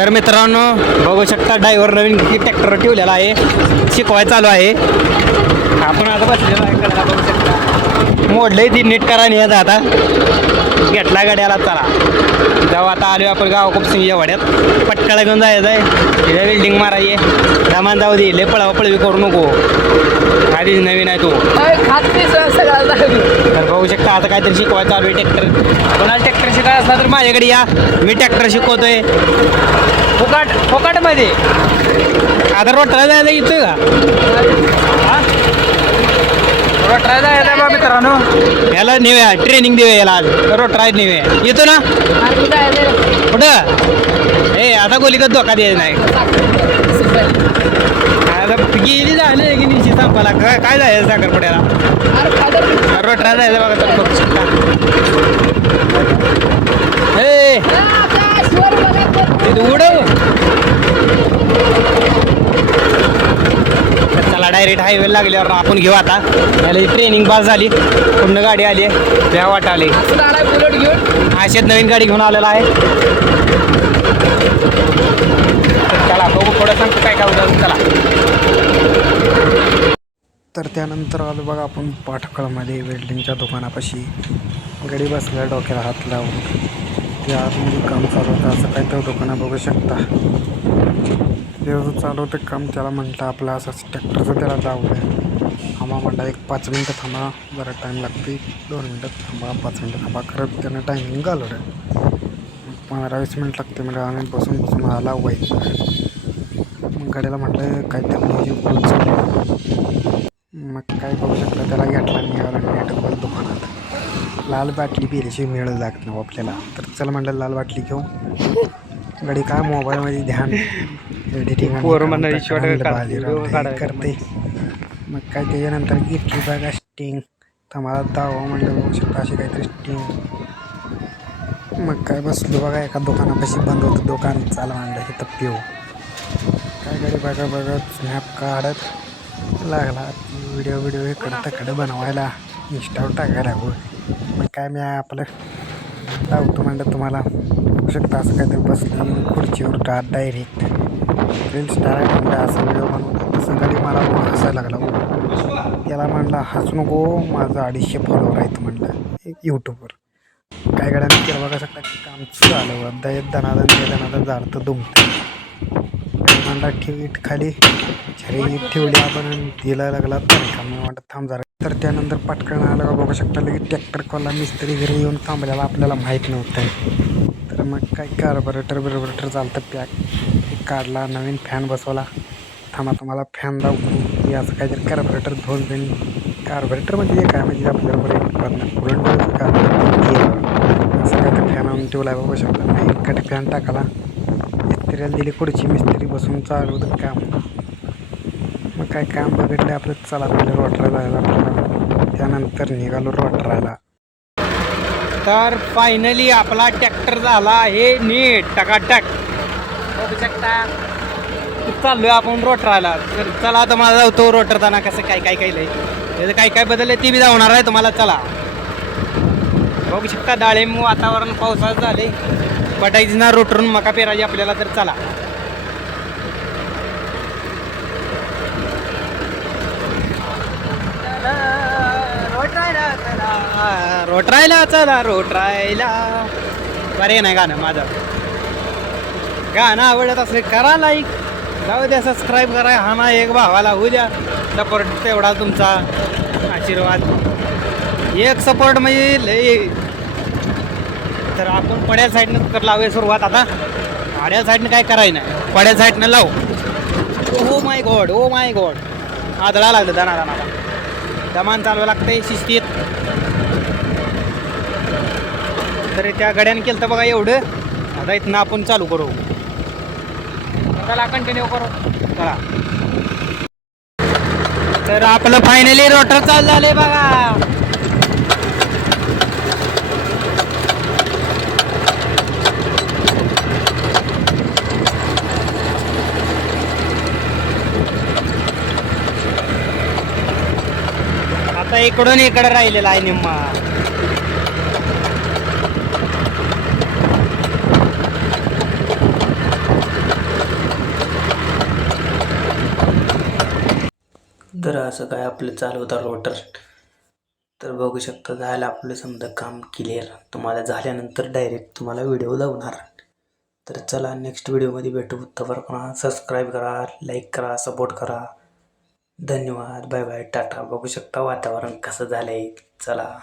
तर मित्रांनो बघू शकता ड्रायव्हर नवीन ट्रॅक्टर ठेवलेला आहे, शिकवाय चालू आहे. आपण आता बसलेलो आहे कचरा बघू शकता. मोडलंय ती नीट करा नाही आता घेतला गाड्याला. चला जाऊ आता आलो आपण गाव खूपसिंग वाड्यात. पटकाला घेऊन जायचं आहे, वेल्डिंग मारायची आहे. दमान जाऊ दे, लय पळापळवी करू नको, आधीच नवीन आहे तो. तर बघू शकता आता काहीतरी शिकवाय चालू आहे. ट्रॅक्टर कोणाला ट्रॅक्टर शिकायला असला तर माझ्याकडे या, मी ट्रॅक्टर शिकवतोय फुकटमध्ये. आता रोटला जायला येतोय का? रोटरा जायचं बा मित्रांनो, याला नेऊया ट्रेनिंग देऊया याला. आज रोटरा नेऊया, येतो ना कुठं? ए आता गोलीगत धोका द्यायचा नाही. आता गेली झाली की निश्चित संपाला काय जायचं साखरपुड्याला. रोटरा जायचं बघा तर बघू शकता. हे उडव. चला डायरेक्ट हायवे लागल्यावर आपण घेऊ आता. याला ट्रेनिंग पास झाली, पूर्ण गाडी आली आहे, त्या वाट आली. बुलेट घेऊन अशात नवीन गाडी घेऊन आलेला आहे. चला बघू थोडं सांगतो काय काय होतं. चला तर त्यानंतर आलो बघा आपण पाठकळमध्ये वेल्डिंगच्या दुकानापाशी. गडी बसल्या डोक्याला हात लावून त्या आतमध्ये काम चालू होतं. असं काही तर दुकानं बघू शकता. जेव्हा चालू होतं काम त्याला म्हटलं आपलं असंच ट्रॅक्टरचं त्याला लावलं. थांबा म्हटलं 1-5 मिनटं थांबा, जरा टाईम लागते. 2 मिनटं थांबा, 5 मिनटं थांबा करत त्यानं टायमिंग घालवलं. 15-20 मिनिट लागते म्हणजे आम्ही बसून बसून मला व्हायचं. मग गाडीला म्हटलं काहीतरी मग काय बघू शकता त्याला घेतला निघाला नेट बल दुकानात. लाल बाटली पिल्याची मेळ लागत ना आपल्याला. तर चला म्हटलं लाल बाटली घेऊ. गाडी काय मोबाईलमध्ये ध्यान एडिटिंग करते. मग काय त्याच्यानंतर घेतली बघा स्टिंग. तर मला दावा म्हटलं बघू शकता अशी काहीतरी स्टिंग. मग काय बसलो बघा एका दुकानापाशी, बंद होतं दुकान. चाला म्हणलं हे तर पिऊ. काय गाडी बघा बघत स्नॅप काढत लागला व्हिडिओ इकडं तिकडं बनवायला, इंस्टावर टाकायला. हो मग काय मी आपलं लावतो म्हणलं तुम्हाला बघू शकता. असं काहीतरी बसलं खुर्चीवर डायरेक्ट रील स्टार म्हणलं असं व्हिडिओ बनवतो. तसं गाडी मला हसायला लागला. हो त्याला म्हणलं हसू नको, माझं 250 फॉलोवर आहेत म्हणलं यूट्यूबवर. काय गाड्यानं केलं बघा शकता की काम चालू दनादन झालं तर दुमतं. म्हणला ठेव इट खाली झरी ठेवली आपण, तिला लागला तर मी म्हणतात थांब जरा. तर त्यानंतर पटकन आलं का बघू शकता लगेच ट्रॅक्टर कॉलला मिस्त्री घरी येऊन थांबल्याला आपल्याला माहीत नव्हतं. तर मग काय कार्बोरेटर चालतं पॅक काढला, नवीन फॅन बसवला. थांबा तुम्हाला फॅन दाखवू. असं काहीतरी कार्बोरेटर धुवून बिन कार्बोरेटर म्हणजे काय म्हणजे आपल्याला बरं असं काहीतरी फॅन आणून ठेवला बघू शकता. नवीन कट फॅन टाकाला, मिस्त्रीला दिली खुर्ची, मिस्त्री बसून चालू होतं काम. मग काय काम बघितलं आपलं. चला आपल्याला रोटरा जायला आपल्याला. त्यानंतर निघालो रोटरायला. तर फायनली आपला ट्रॅक्टर झाला आहे नीट टकाटक बघू शकता. चाललोय आपण रोटरायला. तर चला आता मला जाऊतो रोटरताना कसं काय काय केलंय, त्याचं काय काय बदललंय ती बी जाणार आहे तुम्हाला. चला बघू शकता डाळिंब वातावरण पावसाचं झाले, बटायची ना रोटरून मका पेरायची आपल्याला. तर चला रोटरायला चला रोटरायला. बरे नाही गाणं माझं. गाणं आवडत असले करा लाईक, जाऊ द्या सबस्क्राईब करा. हा ना एक भावाला होऊ द्या सपोर्ट, तेवढा तुमचा आशीर्वाद. एक सपोर्ट म्हणजे लय. तर आपण पड्या साईडनं कर लावूया सुरुवात आता. आड्या साईडनं काय करायचं नाही, पड्या साईडनं लावू. ओ माय गॉड आदळा लागलं दनाला. दमान चालवावं लागतंय शिस्तीत. तर त्या गड्याने केलं तर बघा एवढं. आता इथनं आपण चालू करू. चला कंटिन्यू करू. चला तर आपलं फायनली रोटर चालू झाले बघा. आता इकडून इकडे राहिलेला आहे निम्मा. तर असं काय आपलं चालू होतं रोटर. तर बघू शकता झालं आपलं समजा काम क्लिअर. तुम्हाला झाल्यानंतर डायरेक्ट तुम्हाला व्हिडिओ लावणार. तर चला नेक्स्ट व्हिडिओमध्ये भेटू. तोपर्यंत सबस्क्राईब करा, लाईक करा, सपोर्ट करा. धन्यवाद. Bye bye, tata. बघू शकता वातावरण कसं झालंय. चला.